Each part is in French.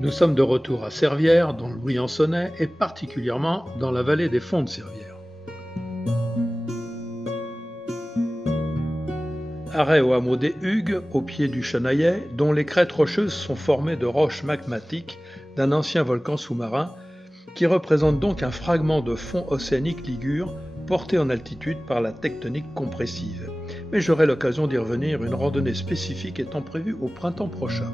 Nous sommes de retour à Servières, dans le Briançonnais, et particulièrement dans la vallée des Fonts de Servières. Arrêt au hameau des Hugues, au pied du Chenaillet, dont les crêtes rocheuses sont formées de roches magmatiques d'un ancien volcan sous-marin, qui représente donc un fragment de fond océanique ligure porté en altitude par la tectonique compressive. Mais j'aurai l'occasion d'y revenir, une randonnée spécifique étant prévue au printemps prochain.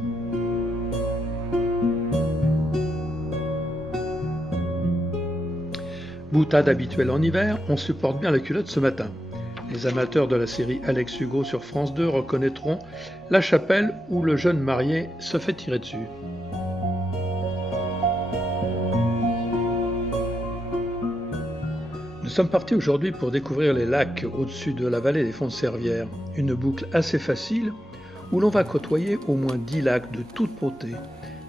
Boutade habituelle en hiver, on supporte bien la culotte ce matin. Les amateurs de la série Alex Hugo sur France 2 reconnaîtront la chapelle où le jeune marié se fait tirer dessus. Nous sommes partis aujourd'hui pour découvrir les lacs au-dessus de la vallée des Fonts de Servières, une boucle assez facile où l'on va côtoyer au moins 10 lacs de toute beauté.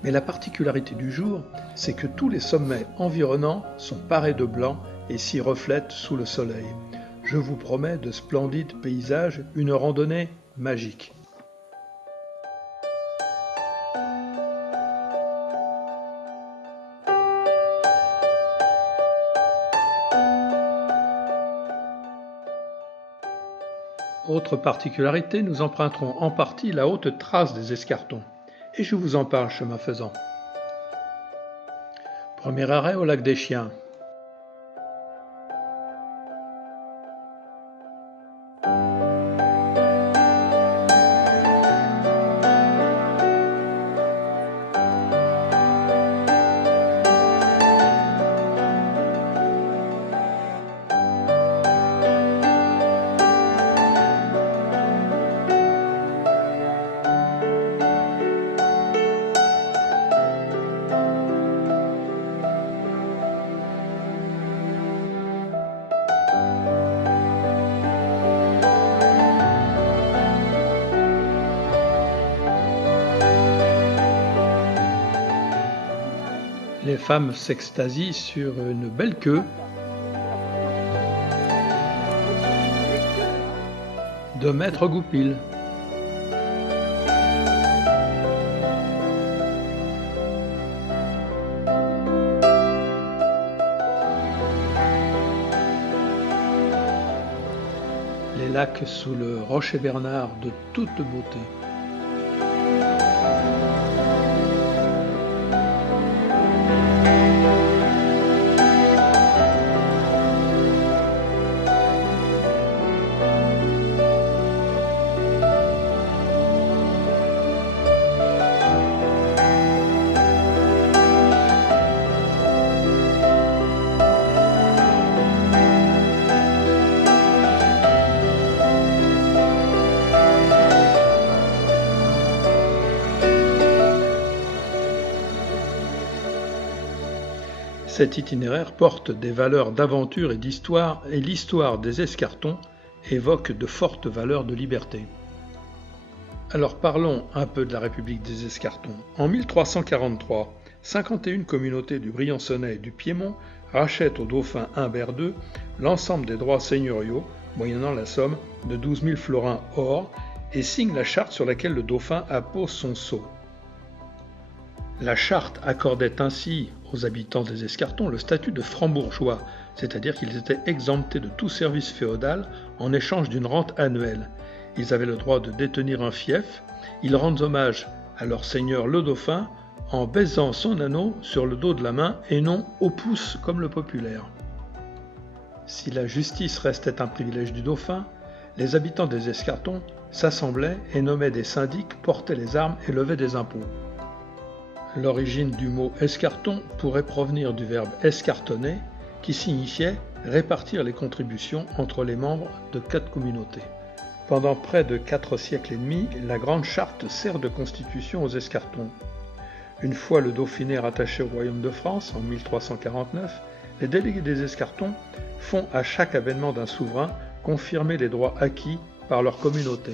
Mais la particularité du jour, c'est que tous les sommets environnants sont parés de blanc et s'y reflètent sous le soleil. Je vous promets de splendides paysages, une randonnée magique. Autre particularité, nous emprunterons en partie la haute trace des Escartons. Et je vous en parle chemin faisant. Premier arrêt au lac des Chiens. Les femmes s'extasient sur une belle queue de maître Goupil. Les lacs sous le Rocher Bernard de toute beauté. Cet itinéraire porte des valeurs d'aventure et d'histoire, et l'histoire des Escartons évoque de fortes valeurs de liberté. Alors parlons un peu de la République des Escartons. En 1343, 51 communautés du Briançonnais et du Piémont rachètent au dauphin Humbert II l'ensemble des droits seigneuriaux, moyennant la somme de 12 000 florins or, et signent la charte sur laquelle le dauphin appose son sceau. La charte accordait ainsi aux habitants des Escartons le statut de francs-bourgeois, c'est-à-dire qu'ils étaient exemptés de tout service féodal en échange d'une rente annuelle. Ils avaient le droit de détenir un fief, ils rendent hommage à leur seigneur le dauphin en baisant son anneau sur le dos de la main et non au pouce comme le populaire. Si la justice restait un privilège du dauphin, les habitants des Escartons s'assemblaient et nommaient des syndics, portaient les armes et levaient des impôts. L'origine du mot escarton pourrait provenir du verbe escartonner, qui signifiait répartir les contributions entre les membres de 4 communautés. Pendant près de 4 siècles et demi, la Grande Charte sert de constitution aux Escartons. Une fois le Dauphiné rattaché au royaume de France, en 1349, les délégués des Escartons font à chaque avènement d'un souverain confirmer les droits acquis par leur communauté.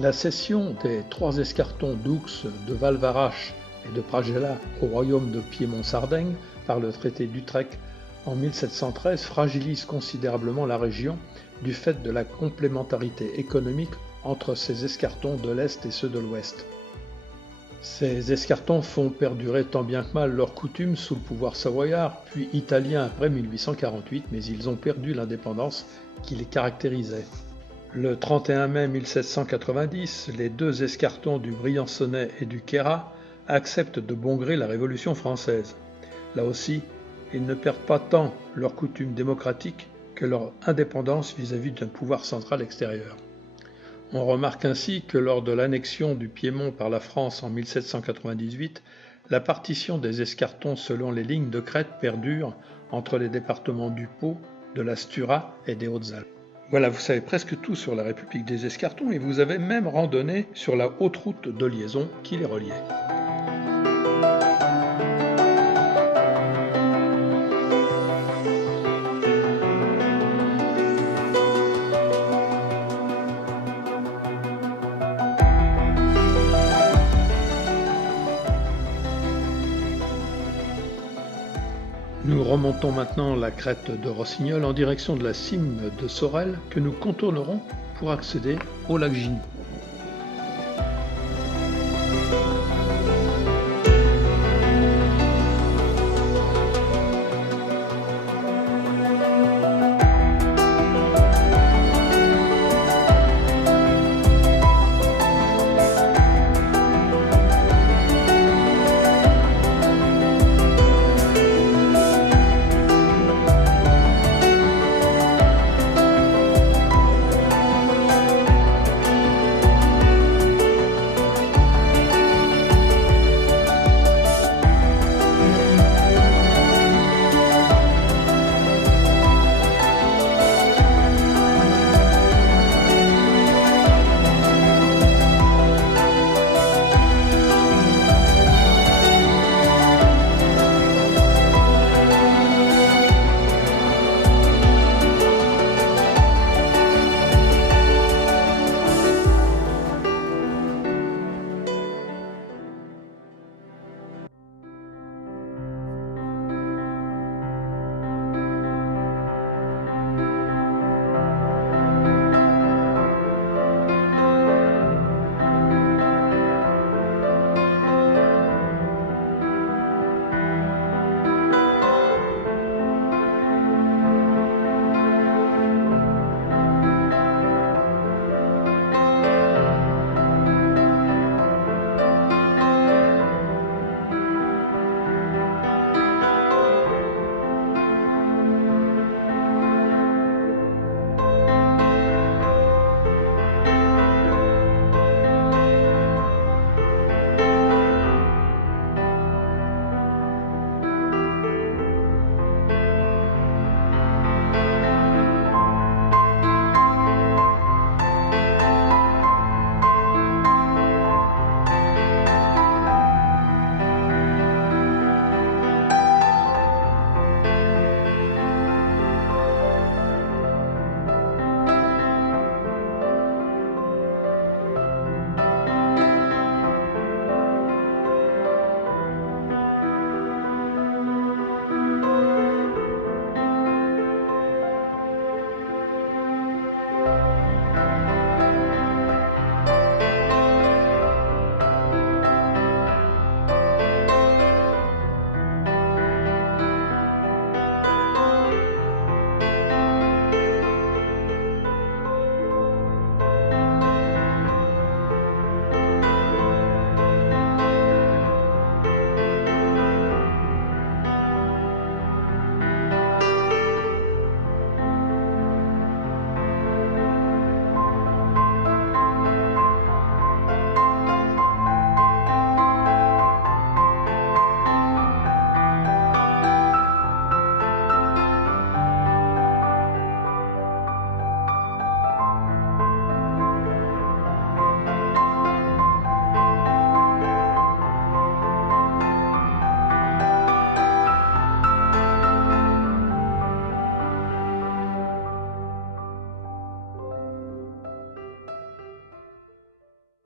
La cession des 3 escartons d'Oux, de Valvarache et de Pragella au royaume de Piémont-Sardaigne par le traité d'Utrecht en 1713 fragilise considérablement la région du fait de la complémentarité économique entre ces escartons de l'Est et ceux de l'Ouest. Ces escartons font perdurer tant bien que mal leurs coutumes sous le pouvoir savoyard, puis italien après 1848, mais ils ont perdu l'indépendance qui les caractérisait. Le 31 mai 1790, les deux escartons du Briançonnais et du Queyras acceptent de bon gré la Révolution française. Là aussi, ils ne perdent pas tant leurs coutumes démocratiques que leur indépendance vis-à-vis d'un pouvoir central extérieur. On remarque ainsi que lors de l'annexion du Piémont par la France en 1798, la partition des escartons selon les lignes de crête perdure entre les départements du Pô, de la Stura et des Hautes-Alpes. Voilà, vous savez presque tout sur la République des Escartons et vous avez même randonné sur la haute route de liaison qui les reliait. Nous remontons maintenant la crête de Rossignol en direction de la cime de Sorel que nous contournerons pour accéder au lac Ginou.